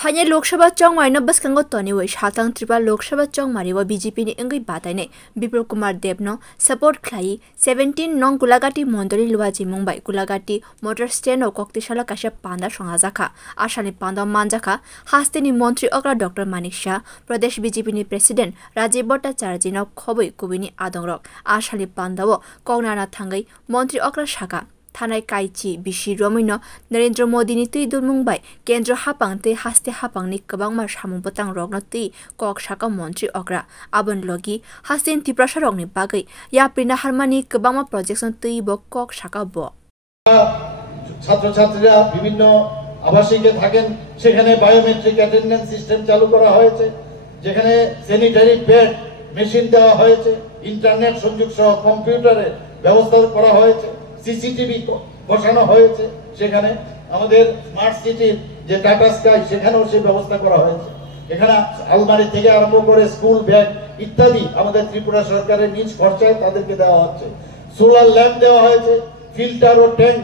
फाइने लोकसभा चौंग मारिनो बसकंगो तोनी वै शातंग त्रिपुरा लोकसभा चौंग मारिवा बीजेपी नि इंगै बाताइने विप्लव कुमार देवनो सपोर्ट खलाई 17 नोंग कुलागाटी मोंदरी लुवाजी मुंबई कुलागाटी मोटर स्टैंड और कोक्तिशाला काशा पांदा संगाजाखा आशानि पांदा मानजाखा हास्तेनि मंत्री अग्रा डॉक्टर मानिक शाह प्रदेश बीजेपी नि प्रेसिडेंट राजीव भट्टाचार्य नाव खबै कुबिनि आदंगरक आशानि पांदावो कौनाना थांगै मंत्री अग्रा शाखा थानाय काइची बिशी रमैनो नरेंद्र मोदी नि तुई दुलमुंबाई केंद्र हापांगते हास्ते हापांगनि कबांगमा सामुपतां रगनो तुई कक शाखा मंत्री अग्रा आबन लगी हास्तेन तिप्रसा रगनि बागै याप्रिना हारमानि कबांगमा प्रोजेक्टसन तुई ब कक शाखा ब ছাত্রছাত্রীরা বিভিন্ন আবাসিকে থাকেন সেখানে বায়োমেট্রিক অ্যাটেন্ডেন্স সিস্টেম চালু করা হয়েছে যেখানে স্যানিটারি প্যাড মেশিন দেওয়া হয়েছে ইন্টারনেট সংযোগ সহ কম্পিউটারের ব্যবস্থা করা হয়েছে সিসিটিভি বসানো হয়েছে সেখানে আমাদের স্মার্ট সিটির যে টাটা স্কাই সেখানেও সেই ব্যবস্থা করা হয়েছে এখানে আলমারি থেকে আরম্ভ করে স্কুল ব্যাগ ইত্যাদি আমাদের ত্রিপুরা সরকারের নিজ খরচায় তাদেরকে দেওয়া হচ্ছে সোলার ল্যাম্প দেওয়া হয়েছে ফিল্টার ও ট্যাঙ্ক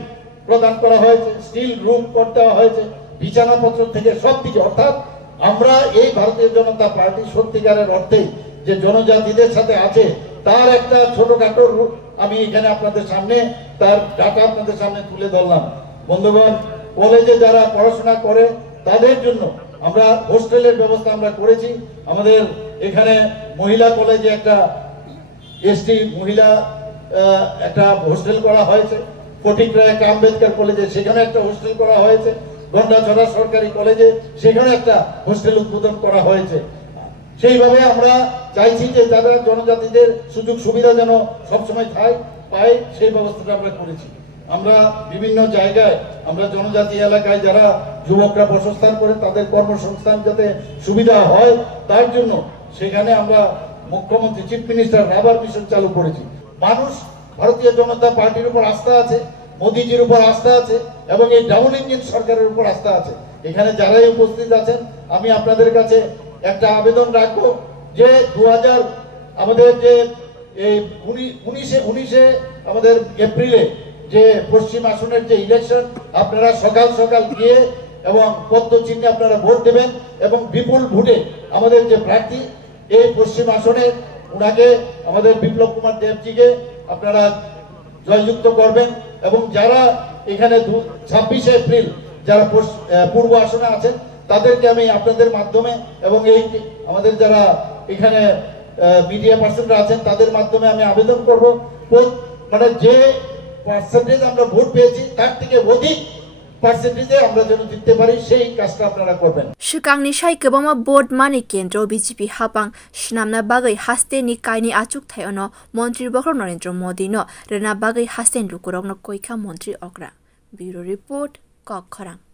প্রদান করা হয়েছে স্টিল রুম করে দেওয়া হয়েছে বিছানাপত্র থেকে সব দিকে অর্থাৎ আমরা এই ভারতীয় জনতা পার্টি সত্যিকারের অর্থে যে জনজাতিদের সাথে আছে তার একটা ছোটখাটো রূপ আমি এখানে আপনাদের সামনে তার ডাটা আপনাদের সামনে তুলে ধরলাম বন্ধুগণ কলেজে যারা পড়াশোনা করে তাদের জন্য আমরা হোস্টেলের ব্যবস্থা আমরা করেছি আমাদের এখানে মহিলা কলেজে একটা এসটি মহিলা একটা হোস্টেল করা হয়েছে ফটিকরায় একটা আম্বেদকর কলেজে সেখানে একটা হোস্টেল করা হয়েছে গন্ডাছড়া সরকারি কলেজে সেখানে একটা হোস্টেল উদ্বোধন করা হয়েছে সেইভাবে আমরা চাইছি যে যারা জনজাতিদের সুযোগ সুবিধা যেন সবসময় পায় সেই ব্যবস্থাটা আমরা করেছি আমরা বিভিন্ন জায়গায় আমরা জনজাতি এলাকায় যারা যুবকরা বসস্থান করে তাদের কর্মসংস্থান যাতে সুবিধা হয় তার জন্য সেখানে আমরা মুখ্যমন্ত্রী চিফ মিনিস্টার রাবার মিশন চালু করেছি মানুষ ভারতীয় জনতা পার্টির উপর আস্থা আছে মোদিজির উপর আস্থা আছে এবং এই ডাবল ইঞ্জিন সরকারের উপর আস্থা আছে এখানে যারাই উপস্থিত আছেন আমি আপনাদের কাছে একটা আবেদন রাখবো যে 2000 আমাদের যে এই 19 আমাদের এপ্রিলে যে পশ্চিম আসনের যে ইলেকশন আপনারা সকাল সকাল গিয়ে এবং পদ্ম চিহ্নে আপনারা ভোট দেবেন এবং বিপুল ভোটে আমাদের যে প্রার্থী এই পশ্চিম আসনে উনাকে আমাদের বিপ্লব কুমার দেবজিকে আপনারা জয়যুক্ত করবেন এবং যারা এখানে 26 এপ্রিল যারা পূর্ব আসনে আছেন তাদেরকে আমি আপনাদের মাধ্যমে এবং এই আমাদের যারা এখানে মিডিয়া পার্সনরা আছেন তাদের মাধ্যমে আমি আবেদন করব মানে যে পার্সেন্টেজ আমরা ভোট পেয়েছি তার থেকে অধিক পার্সেন্টেজে আমরা যেন জিততে পারি সেই কাজটা আপনারা করবেন সুকাংনি সাই কবামা বোর্ড মানি কেন্দ্র বিজেপি হাপাং সিনামনা বাগৈ হাস্তেनि कायनि आचुक थायनो मन्त्री बख्र नरेंद्र मोदी नो रेना बागै हास्तेन लुकुरंनो कोइखा मन्त्री अग्रा ब्यूरो रिपोर्ट कक खरां।